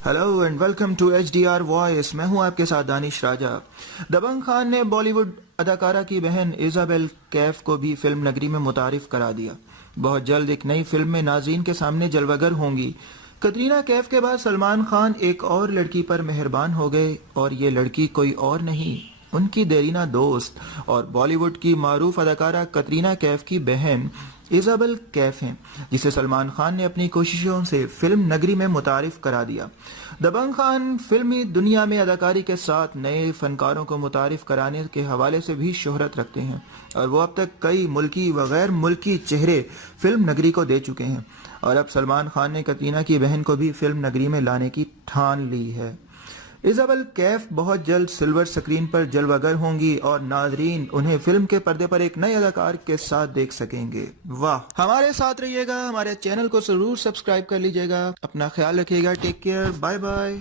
Hello and welcome to HDR voice. मैं हूं आपके साथ दानिश राजा। दबंग खान ने बॉलीवुड अदाकारा की बहन इजाबेल कैफ को भी फिल्म नगरी में मुतारिफ करा दिया। बहुत जल्द एक नई फिल्म में नाज़रीन के सामने जलवागर होंगी। कतरीना कैफ के बाद सलमान खान एक और लड़की पर मेहरबान हो गए और ये लड़की कोई और नहीं, उनकी देरीना दोस्त और बॉलीवुड की मारूफ अदाकारा कतरीना कैफ की बहन इजाबेल कैफ हैं, जिसे सलमान खान ने अपनी कोशिशों से फिल्म नगरी में मुतारिफ करा दिया। दबंग खान फिल्मी दुनिया में अदाकारी के साथ नए फनकारों को मुतारिफ कराने के हवाले से भी शोहरत रखते हैं और वो अब तक कई मुल्की व गैर मुल्की चेहरे फिल्म नगरी को दे चुके हैं और अब सलमान खान ने कतरीना की बहन को भी फिल्म नगरी में लाने की ठान ली है। इजाबेल कैफ बहुत जल्द सिल्वर स्क्रीन पर जलवागर होंगी और नाजरीन उन्हें फिल्म के पर्दे पर एक नए अदाकार के साथ देख सकेंगे। वाह, हमारे साथ रहिएगा, हमारे चैनल को जरूर सब्सक्राइब कर लीजिएगा। अपना ख्याल रखिएगा। Take care, bye bye.